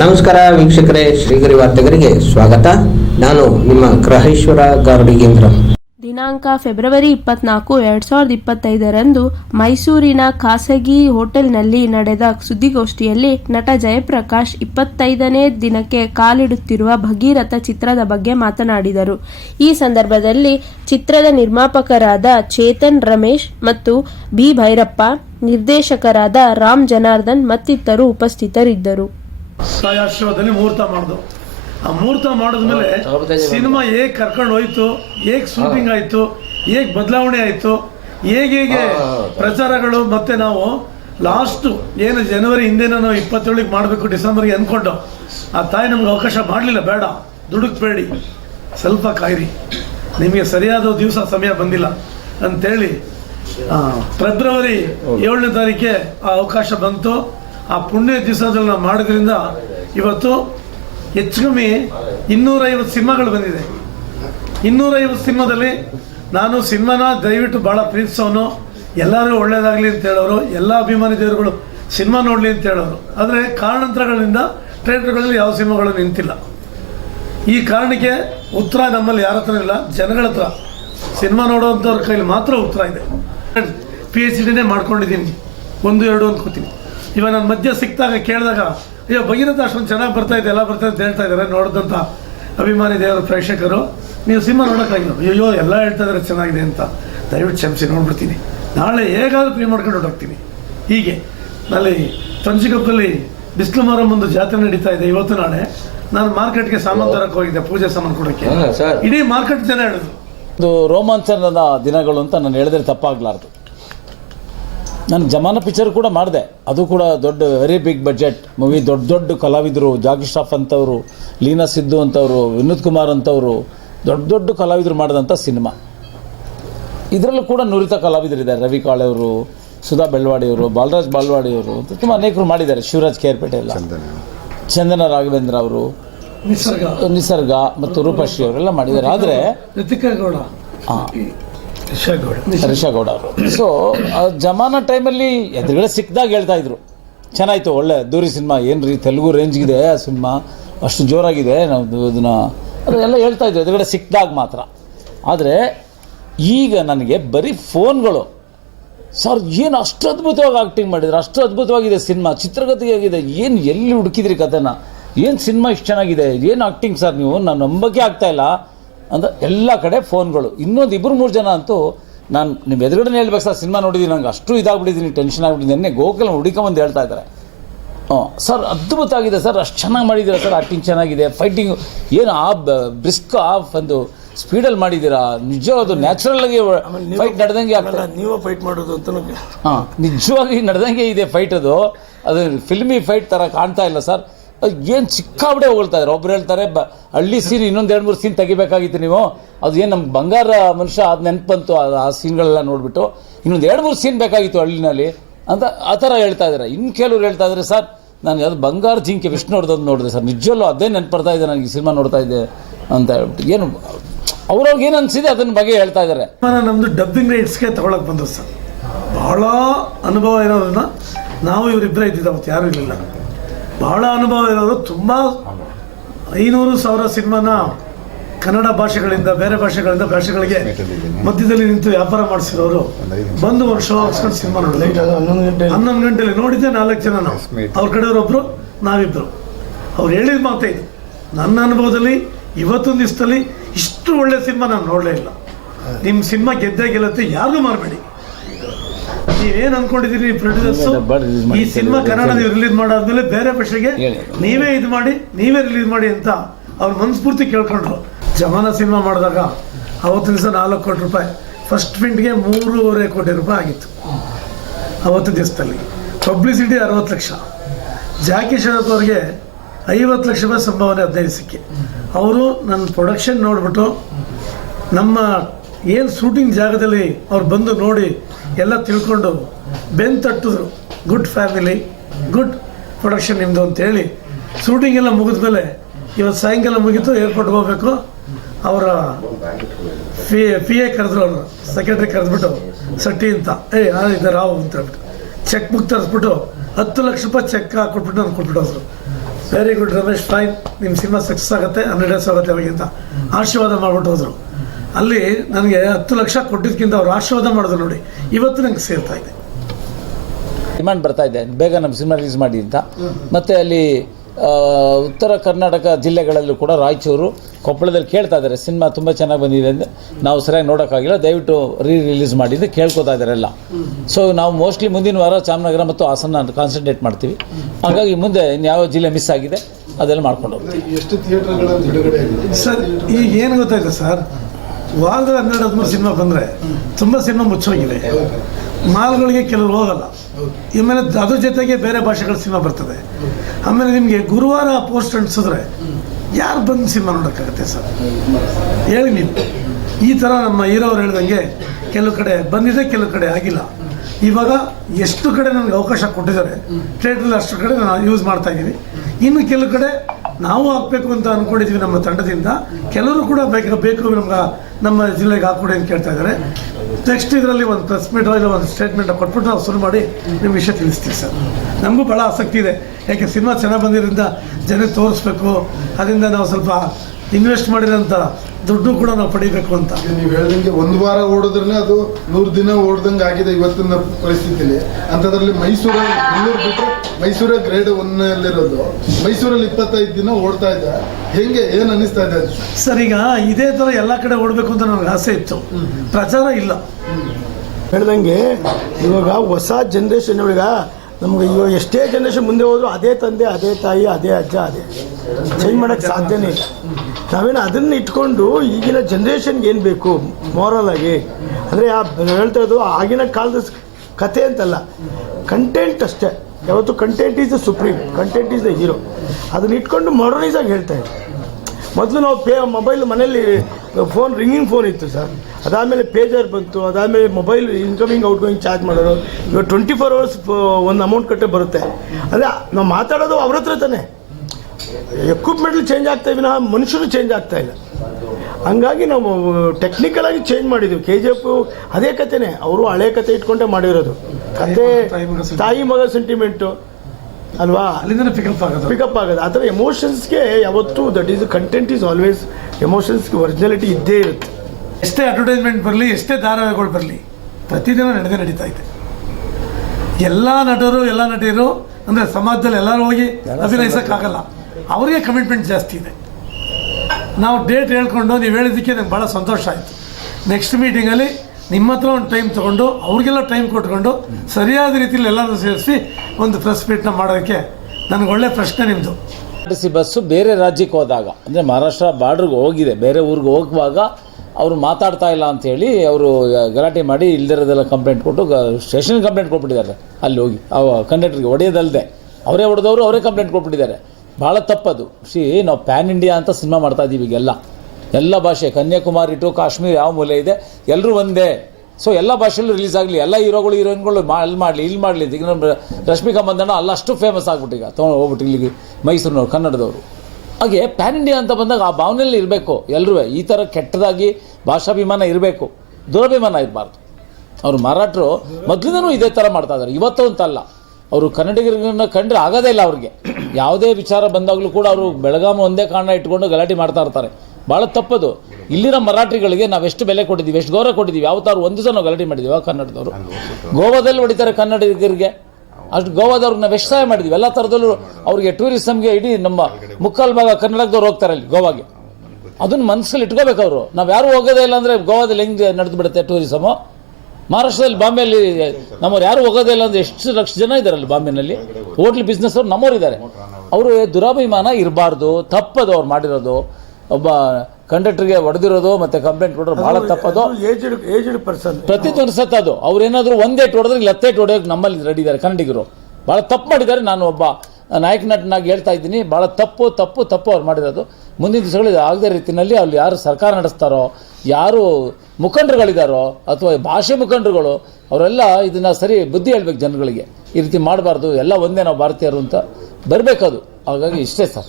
ನಮಸ್ಕಾರ ವೀಕ್ಷಕರೇ, ಶ್ರೀಗರಿ ವಾರ್ತೆಗರಿಗೆ ಸ್ವಾಗತ. ನಾನು ನಿಮ್ಮ ಗ್ರಹೇಶ್ವರ ಗಾರ್ಡಿಗೇಂದ್ರ ದಿನಾಂಕ ಫೆಬ್ರವರಿ ಇಪ್ಪತ್ನಾಲ್ಕು, ಎರಡ್ ಸಾವಿರದ ಇಪ್ಪತ್ತೈದರಂದು ಮೈಸೂರಿನ ಖಾಸಗಿ ಹೋಟೆಲ್ನಲ್ಲಿ ನಡೆದ ಸುದ್ದಿಗೋಷ್ಠಿಯಲ್ಲಿ ನಟ ಜಯಪ್ರಕಾಶ್ ಇಪ್ಪತ್ತೈದನೇ ದಿನಕ್ಕೆ ಕಾಲಿಡುತ್ತಿರುವ ಭಗೀರಥ ಚಿತ್ರದ ಬಗ್ಗೆ ಮಾತನಾಡಿದರು. ಈ ಸಂದರ್ಭದಲ್ಲಿ ಚಿತ್ರದ ನಿರ್ಮಾಪಕರಾದ ಚೇತನ್ ರಮೇಶ್ ಮತ್ತು ಬಿ. ಭೈರಪ್ಪ, ನಿರ್ದೇಶಕರಾದ ರಾಮ್ ಜನಾರ್ದನ್ ಮತ್ತಿತರು ಉಪಸ್ಥಿತರಿದ್ದರು. ಸಾಯಾಶ್ರಮದಲ್ಲಿ ಮುಹೂರ್ತ ಮಾಡಿದ್ವು ಆ ಮುಹೂರ್ತ ಮಾಡಿದ್ಮೇಲೆ ಸಿನಿಮಾ ಹೇಗೆ ಕರ್ಕೊಂಡು ಹೋಯ್ತು ಹೇಗೆ ಶೂಟಿಂಗ್ ಆಯ್ತು ಹೇಗೆ ಬದಲಾವಣೆ ಆಯ್ತು ಹೇಗೆ ಹೇಗೆ ಪ್ರಚಾರಗಳು ಮತ್ತೆ ನಾವು ಲಾಸ್ಟು ಏನು ಜನವರಿ ಹಿಂದೆ ನಾವು ಇಪ್ಪತ್ತೇಳಿಗೆ ಮಾಡಬೇಕು ಡಿಸೆಂಬರ್ಗೆ ಅಂದ್ಕೊಂಡು ಆ ತಾಯಿ ನಮ್ಗೆ ಅವಕಾಶ ಮಾಡಲಿಲ್ಲ ಬೇಡ ದುಡುಕ್ಬೇಡಿ ಸ್ವಲ್ಪ ಕಾಯಿರಿ. ನಿಮಗೆ ಸರಿಯಾದ ದಿವಸ ಸಮಯ ಬಂದಿಲ್ಲ ಅಂತೇಳಿ ಫೆಬ್ರವರಿ ಏಳನೇ ತಾರೀಕೆ ಆ ಅವಕಾಶ ಬಂತು. ಆ ಪುಣ್ಯ ದಿವಸದಲ್ಲಿ ನಾವು ಮಾಡೋದ್ರಿಂದ ಇವತ್ತು ಹೆಚ್ಚು ಕಮ್ಮಿ ಇನ್ನೂರೈವತ್ತು ಸಿನಿಮಾಗಳು ಬಂದಿದೆ. ಇನ್ನೂರೈವತ್ತು ಸಿನಿಮಾದಲ್ಲಿ ನಾನು ಸಿನಿಮಾನ ದಯವಿಟ್ಟು ಭಾಳ ಪ್ರೀತಿಸೋನು. ಎಲ್ಲರೂ ಒಳ್ಳೇದಾಗಲಿ ಅಂತ ಹೇಳೋರು, ಎಲ್ಲ ಅಭಿಮಾನಿ ದೇವರುಗಳು ಸಿನಿಮಾ ನೋಡಲಿ ಅಂತ ಹೇಳೋರು. ಆದರೆ ಕಾರಣಾಂತರಗಳಿಂದ ಥಿಯೇಟರ್ಗಳಲ್ಲಿ ಯಾವ ಸಿನಿಮಾಗಳು ನಿಂತಿಲ್ಲ. ಈ ಕಾರಣಕ್ಕೆ ಉತ್ತರ ನಮ್ಮಲ್ಲಿ ಯಾರ ಹತ್ರ ಇಲ್ಲ, ಜನಗಳ ಹತ್ರ. ಸಿನಿಮಾ ನೋಡೋವಂಥವ್ರ ಕೈಲಿ ಮಾತ್ರ ಉತ್ತರ ಇದೆ. ಪಿ ಎಚ್ ಡಿನೇ ಮಾಡ್ಕೊಂಡಿದ್ದೀನಿ. ಒಂದು, ಎರಡು ಅನ್ಕೋತೀನಿ ಇವಾಗ ನಾನು ಮಧ್ಯ ಸಿಕ್ಕಿದಾಗ ಕೇಳಿದಾಗ ಅಯ್ಯೋ ಭಗೀರಥ ಅಷ್ಟೊಂದು ಚೆನ್ನಾಗಿ ಬರ್ತಾ ಇದೆ ಎಲ್ಲ ಬರ್ತಾ ಇದೆ ಅಂತ ಹೇಳ್ತಾ ಇದ್ದಾರೆ ನೋಡಿದಂಥ ಅಭಿಮಾನಿ ದೇವರ ಪ್ರೇಕ್ಷಕರು ನೀವು ಸಿನಿಮಾ ನೋಡೋಕ್ಕಾಗಿಲ್ಲ ಅಯ್ಯೋ ಎಲ್ಲ ಹೇಳ್ತಾ ಇದ್ದಾರೆ ಚೆನ್ನಾಗಿದೆ ಅಂತ. ದಯವಿಟ್ಟು ಕ್ಷಮಿಸಿ ನೋಡ್ಬಿಡ್ತೀನಿ. ನಾಳೆ ಹೇಗಾದ್ರೂ ಪ್ರೀ ಮಾಡ್ಕೊಂಡು ಹೊರಟೋಗ್ತೀನಿ. ಹೀಗೆ. ನಲ್ಲಿ ತಂಜಿಕೊಪ್ಪಲ್ಲಿ ಬಿಸಿಲು ಮರ ಮುಂದೆ ಜಾತ್ರೆ ನಡೀತಾ ಇದೆ ಇವತ್ತು ನಾಳೆ. ನಾನು ಮಾರ್ಕೆಟ್ಗೆ ಸಾಮಾನು ತರಕ್ಕೆ ಹೋಗಿದ್ದೆ ಪೂಜೆ ಸಾಮಾನು ಕೊಡೋಕ್ಕೆ. ಇಡೀ ಮಾರ್ಕೆಟ್ ಜನ ಹೇಳಿದ್ರು. ಇದು ರೋಮಾಂಚನದ ದಿನಗಳು ಅಂತ ನಾನು ಹೇಳಿದ್ರೆ ತಪ್ಪಾಗಲಾರ್ದು. ನಾನು ಜಮಾನ ಪಿಕ್ಚರ್ ಕೂಡ ಮಾಡಿದೆ. ಅದು ಕೂಡ ದೊಡ್ಡ ವೆರಿ ಬಿಗ್ ಬಜೆಟ್ ಮೂವಿ ದೊಡ್ಡ ದೊಡ್ಡ ಕಲಾವಿದರು ಜಾಗಿ ಶ್ರಾಫ್ ಅಂತವರು ಲೀನಾ ಸಿದ್ದು ಅಂತವರು ವಿನೋದ್ ಕುಮಾರ್ ಅಂತವರು ದೊಡ್ಡ ದೊಡ್ಡ ಕಲಾವಿದರು ಮಾಡಿದಂಥ ಸಿನಿಮಾ. ಇದರಲ್ಲೂ ಕೂಡ ನುರಿತ ಕಲಾವಿದರಿದ್ದಾರೆ. ರವಿ ಕಾಳೆಯವರು ಸುಧಾ ಬೆಳ್ವಾಡಿಯವರು ಬಾಲರಾಜ್ ಬಾಲ್ವಾಡಿಯವರು ತುಂಬ ಅನೇಕರು ಮಾಡಿದ್ದಾರೆ. ಶಿವರಾಜ್ ಕೇರ್ಪೇಟೆ ಎಲ್ಲ. ಚಂದನ ರಾಘವೇಂದ್ರ ಅವರು ನಿಸರ್ಗ. ನಿಸರ್ಗ ಮತ್ತು ರೂಪಶ್ರೀ ಅವರೆಲ್ಲ ಮಾಡಿದ್ದಾರೆ. ಆದರೆ ಹಾಂ ಹರೀಶಗೌಡ ಅವರು. ಸೊ ಜಮಾನ ಟೈಮಲ್ಲಿ ಎದುರುಗಡೆ ಸಿಕ್ಕಿದಾಗ ಹೇಳ್ತಾ ಇದ್ರು. ಚೆನ್ನಾಯ್ತು, ಒಳ್ಳೆ ದೂರಿ ಸಿನಿಮಾ. ಏನು ರೀ ತೆಲುಗು ರೇಂಜ್ಗಿದೆ ಆ ಸಿನಿಮಾ? ಅಷ್ಟು ಜೋರಾಗಿದೆ, ನಾವು ಅದನ್ನು ಅದೆಲ್ಲ ಹೇಳ್ತಾ ಇದ್ರು, ಎದುರುಗಡೆ ಸಿಕ್ಕಿದಾಗ ಮಾತ್ರ. ಆದರೆ, ಈಗ ನನಗೆ ಬರೀ ಫೋನ್ಗಳು. ಸರ್, ಏನು ಅಷ್ಟು ಅದ್ಭುತವಾಗಿ ಆ್ಯಕ್ಟಿಂಗ್ ಮಾಡಿದ್ರು, ಅಷ್ಟು ಅದ್ಭುತವಾಗಿದೆ ಸಿನಿಮಾ, ಚಿತ್ರಗತಿಯಾಗಿದೆ, ಏನು ಎಲ್ಲಿ ಹುಡುಕಿದ್ರಿ ಕಥೆನ? ಏನು ಸಿನಿಮಾ ಇಷ್ಟು ಚೆನ್ನಾಗಿದೆ, ಏನು ಆ್ಯಕ್ಟಿಂಗ್ ಸರ್ ನೀವು? ನಾನು ನಂಬಕ್ಕೆ ಆಗ್ತಾ ಅಂತ ಎಲ್ಲ ಕಡೆ ಫೋನ್ಗಳು. ಇನ್ನೊಂದು ಇಬ್ಬರು ಮೂರು ಜನ ಅಂತೂ ನಾನು ನಿಮ್ಮ ಎದುರುಗಡೆ ಹೇಳ್ಬೇಕು ಸರ್ ಸಿನಿಮಾ ನೋಡಿದ್ದೀನಿ ನಂಗೆ ಅಷ್ಟು ಇದಾಗ್ಬಿಟ್ಟಿದ್ದೀನಿ ಟೆನ್ಷನ್ ಆಗ್ಬಿಟ್ಟಿದ್ದೀನಿ ನೆನ್ನೆ ಗೋಕಲ್ ಹುಡುಕೊಂಬಂದು ಹೇಳ್ತಾ ಇದ್ದಾರೆ. ಹ್ಞೂ ಸರ್ ಅದ್ಭುತ ಆಗಿದೆ ಸರ್ ಅಷ್ಟು ಚೆನ್ನಾಗಿ ಮಾಡಿದ್ದೀರಾ ಸರ್ ಆ್ಯಕ್ಟಿಂಗ್ ಚೆನ್ನಾಗಿದೆ ಫೈಟಿಂಗ್ ಏನು ಆ ಬ್ರಿಸ್ಕ್ ಆ ಒಂದು ಸ್ಪೀಡಲ್ಲಿ ಮಾಡಿದ್ದೀರಾ? ನಿಜವಾದ ನ್ಯಾಚುರಲ್ ಆಗಿ ಫೈಟ್ ನಡೆದಂಗೆ ಆಗ್ತದೆ ನೀವೇ ಫೈಟ್ ಮಾಡೋದು ಅಂತ ಹಾಂ ನಿಜವಾಗಿ ನಡೆದಂಗೆ ಇದೆ ಫೈಟ್ ಅದು. ಅದು ಫಿಲ್ಮಿ ಫೈಟ್ ಥರ ಕಾಣ್ತಾ ಇಲ್ಲ ಸರ್. ಏನು ಸಿಕ್ಕಾಬಿಡೆ ಹೋಗ್ತಾ ಇದ್ದಾರೆ ಒಬ್ರು ಹೇಳ್ತಾರೆ, ಬ, ಹಳ್ಳಿ ಸೀನ್, ಇನ್ನೊಂದು ಎರಡು ಮೂರು ಸೀನ್ ತೆಗಿಬೇಕಾಗಿತ್ತು ನೀವು. ಅದು ಏನು ನಮ್ಮ ಬಂಗಾರ ಮನುಷ್ಯ ಅದು ನೆನಪು ಬಂತು ಆ- ಸೀನ್ಗಳೆಲ್ಲ ನೋಡಿಬಿಟ್ಟು, ಇನ್ನೊಂದು ಎರಡು ಮೂರು ಸೀನ್ ಬೇಕಾಗಿತ್ತು ಹಳ್ಳಿನಲ್ಲಿ ಅಂತ ಆ ಥರ ಹೇಳ್ತಾ ಇದ್ದಾರೆ ಇನ್ನು ಕೆಲವ್ರು ಹೇಳ್ತಾ ಇದ್ದಾರೆ ಸರ್, ನಾನು ಅದು ಬಂಗಾರ ಜಿಂಕೆ ವಿಷ್ಣುವರ್ಧನ್ ನೋಡಿದೆ, ಸರ್. ನಿಜವಲ್ಲೂ ಅದೇ ನೆನಪು ಬರ್ತಾ ಇದೆ ನನಗೆ ಈ ಸಿನಿಮಾ ನೋಡ್ತಾ ಇದ್ದೆ ಅಂತ ಹೇಳ್ಬಿಟ್ಟು. ಏನು ಅವ್ರವ್ರಿಗೆ ಏನು ಅನಿಸಿದೆ ಅದನ್ನ ಬಗ್ಗೆ ಹೇಳ್ತಾ ಇದ್ದಾರೆ ನಮ್ಮದು ಡಬ್ಬಿಂಗ್ ರೈಟ್ಸ್ಗೆ ತಗೊಳಕ್ಕೆ ಬಂದರು ಸರ್. ಬಹಳ ಅನುಭವ ಇರೋದನ್ನ ನಾವು ಇವರಿಬ್ಬರೇ ಇದ್ದಿದ್ದು ಅವತ್ತು ಯಾರು ಇರಲಿಲ್ಲ. ಭಾಳ ಅನುಭವ ಇರೋರು ತುಂಬ ಐನೂರು ಸಾವಿರ ಸಿನಿಮಾನ ಕನ್ನಡ ಭಾಷೆಗಳಿಂದ ಬೇರೆ ಭಾಷೆಗಳಿಂದ ಭಾಷೆಗಳಿಗೆ ಮಧ್ಯದಲ್ಲಿ ನಿಂತು ವ್ಯಾಪಾರ ಮಾಡಿಸಿರೋರು. ಬಂದು ಒಂದು ಶೋ ಹಾಕ್ಸ್ಕೊಂಡು ಸಿನಿಮಾ ನೋಡಿದೆ ಹನ್ನೊಂದು ಗಂಟೆ ಹನ್ನೊಂದು ಗಂಟೆಲಿ ನೋಡಿದ್ದೆ ನಾಲ್ಕು ಜನ ನಾವು. ಅವ್ರ ಕಡೆಯವರೊಬ್ಬರು ನಾವಿಬ್ಬರು ಅವ್ರು ಹೇಳಿದ ಮಾತೇ ಇದು. ನನ್ನ ಅನುಭವದಲ್ಲಿ ಇವತ್ತೊಂದು ದಿವಸದಲ್ಲಿ ಇಷ್ಟು ಒಳ್ಳೆ ಸಿನಿಮಾ ನಾನು ನೋಡಲೇ ಇಲ್ಲ. ನಿಮ್ಮ ಸಿನಿಮಾ ಗೆದ್ದೇ ಗೆಲ್ಲತ್ತೆ ಯಾರಿಗೂ ಮಾರಬೇಡಿ. ನೀವೇನು ಅನ್ಕೊಂಡಿದ್ದೀರಿ ಪ್ರೊಡ್ಯೂಸರ್ಸ್? ಈ ಸಿನಿಮಾ ಕನ್ನಡ ನೀವು ರಿಲೀಸ್ ಮಾಡಾದ್ಮೇಲೆ ಬೇರೆ ಭಾಷೆಗೆ ನೀವೇ ಇದು ಮಾಡಿ ನೀವೇ ರಿಲೀಸ್ ಮಾಡಿ ಅಂತ ಅವ್ರ ಮನಸ್ಫೂರ್ತಿ ಕೇಳ್ಕೊಂಡ್ರು ಜಮಾನ ಸಿನಿಮಾ ಮಾಡಿದಾಗ ಅವತ್ತು ದಿವಸ ನಾಲ್ಕು ಕೋಟಿ ರೂಪಾಯಿ. ಫಸ್ಟ್ ಪ್ರಿಂಟ್ಗೆ ಮೂರುವರೆ ಕೋಟಿ ರೂಪಾಯಿ ಆಗಿತ್ತು. ಅವತ್ತು ದಿವಸದಲ್ಲಿ. ಪಬ್ಲಿಸಿಟಿ ಅರವತ್ತು ಲಕ್ಷ. ಜಾಕಿ ಶರತ್ ಅವ್ರಿಗೆ ಐವತ್ತು ಲಕ್ಷ ರೂಪಾಯಿ ಸಂಭಾವನೆ ಹದಿನೈದು ಸಿಕ್ಕಿ ಅವರು ನನ್ನ ಪ್ರೊಡಕ್ಷನ್ ನೋಡ್ಬಿಟ್ಟು ನಮ್ಮ ಏನು ಶೂಟಿಂಗ್ ಜಾಗದಲ್ಲಿ ಅವ್ರು ಬಂದು ನೋಡಿ ಎಲ್ಲ ತಿಳ್ಕೊಂಡು ಬೆನ್ ತಟ್ಟಿದ್ರು. ಗುಡ್ ಫ್ಯಾಮಿಲಿ ಗುಡ್ ಪ್ರೊಡಕ್ಷನ್ ನಿಮ್ಮದು ಅಂತೇಳಿ. ಶೂಟಿಂಗ್ ಎಲ್ಲ ಮುಗಿದ್ಮೇಲೆ ಇವತ್ತು ಸಾಯಂಕಾಲ ಮುಗೀತು ಏರ್ಪೋರ್ಟ್ಗೆ ಹೋಗಬೇಕು. ಅವರ ಪಿ ಪಿ ಎ ಕರೆದ್ರು ಅವರು ಸೆಕ್ರೆಟ್ರಿ ಕರೆದ್ಬಿಟ್ಟು, ಸಟ್ಟಿ ಅಂತ. ಏ ಇದ್ದ ರಾವ್ ಅಂತ ಹೇಳ್ಬಿಟ್ಟು. ಚೆಕ್ ಬುಕ್ ತರಿಸ್ಬಿಟ್ಟು, ಹತ್ತು ಲಕ್ಷ ರೂಪಾಯಿ ಚೆಕ್ ಹಾಕ್ಕೊಟ್ಬಿಟ್ಟು ನಾನು ಕೊಟ್ಬಿಟ್ಟು ವೆರಿ ಗುಡ್ ರಮೇಶ್ ಫೈನ್ ನಿಮ್ಮ ಸಿನಿಮಾ ಸಕ್ಸಸ್ ಆಗುತ್ತೆ ಹಂಡ್ರೆಡ್ ಡೇಸ್ ಆಗುತ್ತೆ ಅವಾಗಿಂತ ಆಶೀರ್ವಾದ ಮಾಡ್ಬಿಟ್ಟು ಹೋದ್ರು. ಅಲ್ಲಿ ನನಗೆ ಹತ್ತು ಲಕ್ಷ ಕೊಟ್ಟಿದ್ದಕ್ಕಿಂತ ಅವ್ರು ಆಶೀರ್ವಾದ ಮಾಡಿದ್ರು ನೋಡಿ. ಇವತ್ತು ನಂಗೆ ಸೇರ್ತಾ ಇದೆ. ಡಿಮ್ಯಾಂಡ್ ಬರ್ತಾ ಇದೆ. ಬೇಗ ನಮ್ಮ ಸಿನಿಮಾ ರಿಲೀಸ್ ಮಾಡಿ ಅಂತ. ಮತ್ತು ಅಲ್ಲಿ ಉತ್ತರ ಕರ್ನಾಟಕ ಜಿಲ್ಲೆಗಳಲ್ಲೂ ಕೂಡ ರಾಯಚೂರು ಕೊಪ್ಪಳದಲ್ಲಿ ಕೇಳ್ತಾ ಇದ್ದಾರೆ. ಸಿನಿಮಾ ತುಂಬ ಚೆನ್ನಾಗಿ ಬಂದಿದೆ ಅಂತ. ನಾವು ಸರಿಯಾಗಿ ನೋಡೋಕ್ಕಾಗಿಲ್ಲ. ದಯವಿಟ್ಟು ರೀ ರಿಲೀಸ್ ಮಾಡಿ ಅಂತ ಕೇಳ್ಕೊತಾ ಇದ್ದಾರೆ ಎಲ್ಲ. ಸೊ ನಾವು ಮೋಸ್ಟ್ಲಿ ಮುಂದಿನ ವಾರ ಚಾಮನಗರ ಮತ್ತು ಹಾಸನ ಕಾನ್ಸಂಟ್ರೇಟ್ ಮಾಡ್ತೀವಿ. ಹಾಗಾಗಿ ಮುಂದೆ ಇನ್ಯಾವ ಜಿಲ್ಲೆ ಮಿಸ್ ಆಗಿದೆ. ಅದೆಲ್ಲ ಮಾಡ್ಕೊಂಡು ಹೋಗ್ತೀವಿ. ಸರ್ ಈಗ ಏನು ಗೊತ್ತಾಯ್ತು ಸರ್? ವಾರದಲ್ಲಿ ಹನ್ನೆರಡು ಹದಿಮೂರು ಸಿನಿಮಾ ಬಂದರೆ ತುಂಬ ಸಿನಿಮಾ ಮುಚ್ಚೋಗಿದೆ. ಮಾಲ್ಗಳಿಗೆ ಕೆಲವರು ಹೋಗಲ್ಲ. ಆಮೇಲೆ ಅದ್ರ ಜೊತೆಗೆ ಬೇರೆ ಭಾಷೆಗಳ ಸಿನಿಮಾ ಬರ್ತದೆ. ಆಮೇಲೆ ನಿಮಗೆ ಗುರುವಾರ ಪೋಸ್ಟ್ ಅಂಟಿಸಿದ್ರೆ ಯಾರು ಬಂದು ಸಿನಿಮಾ ನೋಡೋಕ್ಕಾಗತ್ತೆ ಸರ್? ಹೇಳಿ ನೀವು. ಈ ಥರ ನಮ್ಮ ಹೀರೋರು ಹೇಳ್ದಂಗೆ ಕೆಲವು ಕಡೆ ಬಂದಿದೆ ಕೆಲವು ಕಡೆ ಆಗಿಲ್ಲ. ಇವಾಗ ಎಷ್ಟು ಕಡೆ ನನಗೆ ಅವಕಾಶ ಕೊಟ್ಟಿದ್ದಾರೆ ಥಿಯೇಟ್ರಲ್ಲಿ ಅಷ್ಟು ಕಡೆ ನಾನು ಯೂಸ್ ಮಾಡ್ತಾ ಇದ್ದೀನಿ ಇನ್ನು ಕೆಲವು ಕಡೆ ನಾವು ಹಾಕ್ಬೇಕು ಅಂತ ಅಂದ್ಕೊಂಡಿದ್ದೀವಿ ನಮ್ಮ ತಂಡದಿಂದ. ಕೆಲವರು ಕೂಡ ಬೇಕು ಬೇಕು ನಮ್ಗೆ ನಮ್ಮ ಜಿಲ್ಲೆಗೆ ಹಾಕೊಡಿ ಅಂತ ಕೇಳ್ತಾ ಇದ್ದಾರೆ. ನೆಕ್ಸ್ಟ್ ಇದರಲ್ಲಿ ಒಂದು ಪ್ರೆಸ್ ಮೀಟ್ ಇಲ್ಲ, ಒಂದು ಸ್ಟೇಟ್ಮೆಂಟ್ ಕೊಟ್ಬಿಟ್ಟು ನಾವು ಶುರು ಮಾಡಿ ನಿಮ್ಮ ವಿಷಯ ತಿಳಿಸ್ತೀವಿ ಸರ್. ನಮಗೂ ಭಾಳ ಆಸಕ್ತಿ ಇದೆ. ಯಾಕೆ ಸಿನಿಮಾ ಚೆನ್ನಾಗಿ ಬಂದಿರೋದ್ರಿಂದ ಜನಕ್ಕೆ ತೋರಿಸ್ಬೇಕು. ಅದರಿಂದ ನಾವು ಸ್ವಲ್ಪ ಇನ್ವೆಸ್ಟ್ ಮಾಡಿರೋಂಥ ದುಡ್ಡು ಕೂಡ ನಾವು ಪಡಿಬೇಕು ಅಂತ. ನೀವು ಹೇಳಿದಂಗೆ ಒಂದು ವಾರ ಓಡಿದ್ರೆ ಅದು ನೂರು ದಿನ ಓಡ್ದಂಗೆ ಆಗಿದೆ ಇವತ್ತಿನ ಪರಿಸ್ಥಿತಿಲಿ. ಅಂಥದ್ರಲ್ಲಿ ಮೈಸೂರು ಬೆಂಗಳೂರು ಬಿಟ್ಟರೆ ಮೈಸೂರೇ ಗ್ರೇಡ್ ಒನ್ನಲ್ಲಿರೋದು. ಮೈಸೂರಲ್ಲಿ ಇಪ್ಪತ್ತೈದು ದಿನ ಓಡ್ತಾ ಇದೆ. ಹೆಂಗೆ ಏನು ಅನಿಸ್ತಾ ಇದೆ ಅದು? ಸರ್ ಈಗ ಇದೇ ಥರ ಎಲ್ಲ ಕಡೆ ಓಡಬೇಕು ಅಂತ ನನಗೆ ಆಸೆ ಇತ್ತು. ಪ್ರಚಾರ ಇಲ್ಲ. ಹೇಳ್ದಂಗೆ ಇವಾಗ ಹೊಸ ಜನ್ರೇಷನ್ ಇವಾಗ ನಮ್ಗೆ ಇವಾಗ ಎಷ್ಟೇ ಜನರೇಷನ್ ಮುಂದೆ ಹೋದರೂ ಅದೇ ತಂದೆ, ಅದೇ ತಾಯಿ, ಅದೇ ಅಜ್ಜ, ಅದೇ ಚೇಂಜ್ ಮಾಡೋಕ್ಕೆ ಸಾಧ್ಯನೇ ಇಲ್ಲ. ನಾವೇನು ಅದನ್ನು ಇಟ್ಕೊಂಡು ಈಗಿನ ಜನ್ರೇಷನ್ಗೆ ಏನು ಬೇಕು? ಆಗಿ. ಅಂದರೆ ಆ ಹೇಳ್ತಾ ಆಗಿನ ಕಾಲದ ಕತೆ ಅಂತಲ್ಲ. ಕಂಟೆಂಟ್ ಅಷ್ಟೇ. ಯಾವತ್ತು content is the supreme content is the hero ಅದನ್ನ ಇಟ್ಕೊಂಡು ಮಾಡರ್ನೈಸ್ ಆಗಿ ಹೇಳ್ತಾ ಮೊದಲು ನಾವು ಪೇ ಮೊಬೈಲ್ ಮನೇಲಿ ಫೋನ್ ರಿಂಗಿಂಗ್ ಫೋನ್ ಇತ್ತು ಸರ್. ಅದಾದಮೇಲೆ ಪೇಜರ್ ಬಂತು. ಅದಾದಮೇಲೆ mobile incoming outgoing charge ಮಾಡೋರು. ಇವಾಗ ಟ್ವೆಂಟಿ ಫೋರ್ ಅವರ್ಸ್ ಒಂದು ಅಮೌಂಟ್ ಕಟ್ಟೆ ಬರುತ್ತೆ. ಅಂದರೆ ನಾವು ಮಾತಾಡೋದು ಅವ್ರ ಹತ್ರ ತಾನೆ. ಎಕ್ವಿಪ್ಮೆಂಟ್ಲಿ ಚೇಂಜ್ ಆಗ್ತಾ ವಿನಃ ಮನುಷ್ಯರು ಚೇಂಜ್ ಆಗ್ತಾ ಇಲ್ಲ. ಹಂಗಾಗಿ ನಾವು ಟೆಕ್ನಿಕಲ್ ಆಗಿ ಚೇಂಜ್ ಮಾಡಿದ್ವಿ. ಕೆ ಜಿ ಎಫ್ ಅದೇ ಕತೆನೇ. ಅವರು ಹಳೆ ಕತೆ ಇಟ್ಕೊಂಡೇ ಮಾಡಿರೋದು. ಕತೆ. ತಾಯಿ ಮಗ ಸೆಂಟಿಮೆಂಟು ಅಲ್ವಾ? ಅಲ್ಲಿಂದ ಪಿಕಪ್ ಆಗೋದು. ಪಿಕಪ್ ಆಗೋದು. ಆ ಥರ ಎಮೋಷನ್ಸ್ಗೆ ಯಾವತ್ತೂ that is content is always ಎಮೋಷನ್ಸ್ಗೆ originality ಇದ್ದೇ ಇರುತ್ತೆ. ಎಷ್ಟೇ ಅಡ್ವರ್ಟೈಸ್ಮೆಂಟ್ ಬರಲಿ ಎಷ್ಟೇ ಧಾರಾವಾಹಿಗಳು ಬರಲಿ ಪ್ರತಿದಿನ ನಡೆದೇ ನಡೀತಾ ಇದೆ. ಎಲ್ಲ ನಟರು ಎಲ್ಲ ನಟಿಯರು ಅಂದರೆ ಸಮಾಜದಲ್ಲಿ ಎಲ್ಲರೂ ಹೋಗಿ ಅಭಿನಯಿಸೋಕ್ಕಾಗಲ್ಲ ಅವರಿಗೆ ಕಮಿಟ್ಮೆಂಟ್ ಜಾಸ್ತಿ ಇದೆ. ನಾವು ಡೇಟ್ ಹೇಳ್ಕೊಂಡು ನೀವು ಹೇಳಿದ್ದಕ್ಕೆ ನಂಗೆ ಭಾಳ ಸಂತೋಷ ಆಯಿತು. ನೆಕ್ಸ್ಟ್ ಮೀಟಿಂಗಲ್ಲಿ ನಿಮ್ಮ ಹತ್ರ ಒಂದು ಟೈಮ್ ತೊಗೊಂಡು, ಅವ್ರಿಗೆಲ್ಲ ಟೈಮ್ ಕೊಟ್ಕೊಂಡು ಸರಿಯಾದ ರೀತಿಯಲ್ಲಿ ಎಲ್ಲರೂ ಸೇರಿಸಿ ಒಂದು ಪ್ರೆಸ್ ಮೀಟ್ನ ಮಾಡೋದಕ್ಕೆ ನನಗೆ ಒಳ್ಳೆ ಪ್ರಶ್ನೆ ನಿಮ್ಮದು ಆರ್ ಸಿ ಬಸ್ಸು ಬೇರೆ ರಾಜ್ಯಕ್ಕೆ ಹೋದಾಗ, ಅಂದರೆ ಮಹಾರಾಷ್ಟ್ರ ಬಾರ್ಡ್ರಿಗೆ ಹೋಗಿದೆ, ಬೇರೆ ಊರಿಗೆ ಹೋಗುವಾಗ ಅವರು ಮಾತಾಡ್ತಾ ಇಲ್ಲ ಅಂಥೇಳಿ ಅವರು ಗಲಾಟೆ ಮಾಡಿ ಇಲ್ದಿರೋದೆಲ್ಲ ಕಂಪ್ಲೇಂಟ್ ಕೊಟ್ಟು ಸ್ಟೇಷನ್ ಕಂಪ್ಲೇಂಟ್ ಕೊಟ್ಬಿಟ್ಟಿದ್ದಾರೆ. ಅಲ್ಲಿ ಹೋಗಿ ಅವ ಕಂಡಕ್ಟ್ರಿಗೆ ಹೊಡೆಯೋದಲ್ಲದೆ ಅವರೇ ಹೊಡೆದವರು, ಅವರೇ ಕಂಪ್ಲೇಂಟ್ ಕೊಟ್ಬಿಟ್ಟಿದ್ದಾರೆ. ಭಾಳ ತಪ್ಪದು. ಸಿ ನಾವು ಪ್ಯಾನ್ ಇಂಡಿಯಾ ಅಂತ ಸಿನಿಮಾ ಮಾಡ್ತಾ ಇದ್ದೀವಿ ಈಗೆಲ್ಲ. ಎಲ್ಲ ಭಾಷೆ, ಕನ್ಯಾಕುಮಾರಿ ಟು ಕಾಶ್ಮೀರ ಯಾವ ಮೂಲೆ ಇದೆ? ಎಲ್ಲರೂ ಒಂದೇ. ಸೊ ಎಲ್ಲ ಭಾಷೆಯಲ್ಲೂ ರಿಲೀಸ್ ಆಗಲಿ, ಎಲ್ಲ ಹೀರೋಗಳು, ಹೀರೋಯಿನ್ಗಳು ಮಾ, ಅಲ್ಲಿ ಮಾಡಲಿ, ಇಲ್ಲಿ ಮಾಡಲಿ ಈಗ ನಮ್ಮ ರಶ್ಮಿಕಾ ಮಂದಣ್ಣ ಅಲ್ಲ ಅಷ್ಟು ಫೇಮಸ್ ಆಗ್ಬಿಟ್ಟು ಈಗ. ತೊಗೊಂಡು ಹೋಗ್ಬಿಟ್ಟು ಇಲ್ಲಿಗೆ ಮೈಸೂರಿನವ್ರು, ಕನ್ನಡದವರು. ಹಾಗೆ ಪ್ಯಾನ್ ಇಂಡಿಯಾ ಅಂತ ಬಂದಾಗ ಆ ಭಾವನೆಯಲ್ಲಿ ಇರಬೇಕು ಎಲ್ಲರೂ ಈ ಥರ ಕೆಟ್ಟದಾಗಿ ಭಾಷಾಭಿಮಾನ ಇರಬೇಕು. ದುರಭಿಮಾನ ಇರಬಾರ್ದು. ಅವರು ಮರಾಠರು ಮೊದಲಿಂದನೂ ಇದೇ ಥರ ಮಾಡ್ತಾ ಇದ್ದಾರೆ. ಇವತ್ತು ಅಂತಲ್ಲ. ಅವರು ಕನ್ನಡಿಗರನ್ನ ಕಂಡ್ರೆ ಆಗೋದೇ ಇಲ್ಲ ಅವ್ರಿಗೆ. ಯಾವುದೇ ವಿಚಾರ ಬಂದಾಗಲೂ ಕೂಡ ಅವರು ಬೆಳಗಾವಿ ಒಂದೇ ಕಾರಣ ಇಟ್ಕೊಂಡು ಗಲಾಟೆ ಮಾಡ್ತಾ ಇರ್ತಾರೆ. ಭಾಳ ತಪ್ಪದು. ಇಲ್ಲಿನ ಮರಾಠಿಗಳಿಗೆ ನಾವು ಎಷ್ಟು ಬೆಲೆ ಕೊಟ್ಟಿದ್ದೀವಿ, ಎಷ್ಟು ಗೌರವ ಕೊಟ್ಟಿದ್ದೀವಿ ಯಾವತ್ತಾರು ಒಂದು ದಿವಸ ನಾವು ಗಲಾಟೆ ಮಾಡಿದ್ದೀವಿ ಕನ್ನಡದವರು? ಗೋವಾದಲ್ಲಿ ಹೊಡಿತಾರೆ ಕನ್ನಡಿಗರಿಗೆ. ಅಷ್ಟು ಗೋವಾದವ್ರಿಗೆ ನಾವು ಎಷ್ಟು ಸಹಾಯ ಮಾಡಿದ್ದೀವಿ? ಎಲ್ಲ ಥರದಲ್ಲೂ ಅವ್ರಿಗೆ ಟೂರಿಸಮ್ಗೆ ಇಡೀ ನಮ್ಮ ಮುಕ್ಕಾಲು ಭಾಗ ಕರ್ನಾಟಕದವ್ರು ಹೋಗ್ತಾರೆ ಅಲ್ಲಿ, ಗೋವಾಗೆ. ಅದನ್ನ ಮನಸ್ಸಲ್ಲಿ ಇಟ್ಕೋಬೇಕು ಅವರು. ನಾವು ಯಾರು ಹೋಗೋದೇ ಇಲ್ಲ ಅಂದರೆ ಗೋವಾದಲ್ಲಿ ಹೆಂಗೆ ನಡೆದು ಬಿಡುತ್ತೆ ಟೂರಿಸಮು ಮಹಾರಾಷ್ಟ್ರದಲ್ಲಿ ಬಾಂಬೆಯಲ್ಲಿ ನಮ್ಮವ್ರು ಯಾರು ಹೋಗೋದೇ ಇಲ್ಲ ಅಂದರೆ ಎಷ್ಟು ಲಕ್ಷ ಜನ ಇದ್ದಾರೆ ಅಲ್ಲಿ ಬಾಂಬೆನಲ್ಲಿ? ಹೋಟ್ಲ್ ಬಿಸ್ನೆಸ್ ಅವ್ರು ನಮ್ಮವ್ರು ಇದ್ದಾರೆ ಅವರು ದುರಾಭಿಮಾನ ಇರಬಾರ್ದು, ತಪ್ಪದು ಅವ್ರು ಮಾಡಿರೋದು. ಒಬ್ಬ ಕಂಡಕ್ಟರ್ಗೆ ಹೊಡೆದಿರೋದು ಮತ್ತೆ ಕಂಪ್ಲೇಂಟ್ ಕೊಡೋದು ಭಾಳ ತಪ್ಪದು. ಏಜ್ಡ್ ಏಜ್ಡ್ ಪರ್ಸನ್ ಪ್ರತಿ ತೋರಿಸತ್ತ ಅದು ಅವ್ರೇನಾದರೂ ಒಂದೇ ಹೊಡೆದ್ರೆ ಲತ್ತೇಟ್ ಹೊಡೆಯೋಕೆ ನಮ್ಮಲ್ಲಿ ರೆಡಿ ಇದ್ದಾರೆ ಕನ್ನಡಿಗರು. ಭಾಳ ತಪ್ಪು ಮಾಡಿದ್ದಾರೆ. ನಾನು ಒಬ್ಬ ನಾಯಕ ನಟನಾಗಿ ಹೇಳ್ತಾ ಇದ್ದೀನಿ. ಭಾಳ ತಪ್ಪು ತಪ್ಪು ತಪ್ಪು ಅವ್ರು ಮಾಡಿರೋದು. ಮುಂದಿನ ದಿವಸಗಳು ಆಗದೇ ರೀತಿಯಲ್ಲಿ ಅಲ್ಲಿ ಯಾರು ಸರ್ಕಾರ ನಡೆಸ್ತಾರೋ ಯಾರು ಮುಖಂಡರುಗಳಿದ್ದಾರೋ ಅಥವಾ ಭಾಷೆ ಮುಖಂಡರುಗಳು ಅವರೆಲ್ಲ ಇದನ್ನು ಸರಿ ಬುದ್ಧಿ ಹೇಳ್ಬೇಕು ಜನಗಳಿಗೆ. ಈ ರೀತಿ ಮಾಡಬಾರ್ದು. ಎಲ್ಲ ಒಂದೇ ನಾವು ಭಾರತೀಯರು ಅಂತ. ಬರಬೇಕದು. ಹಾಗಾಗಿ ಇಷ್ಟೇ ಸರ್.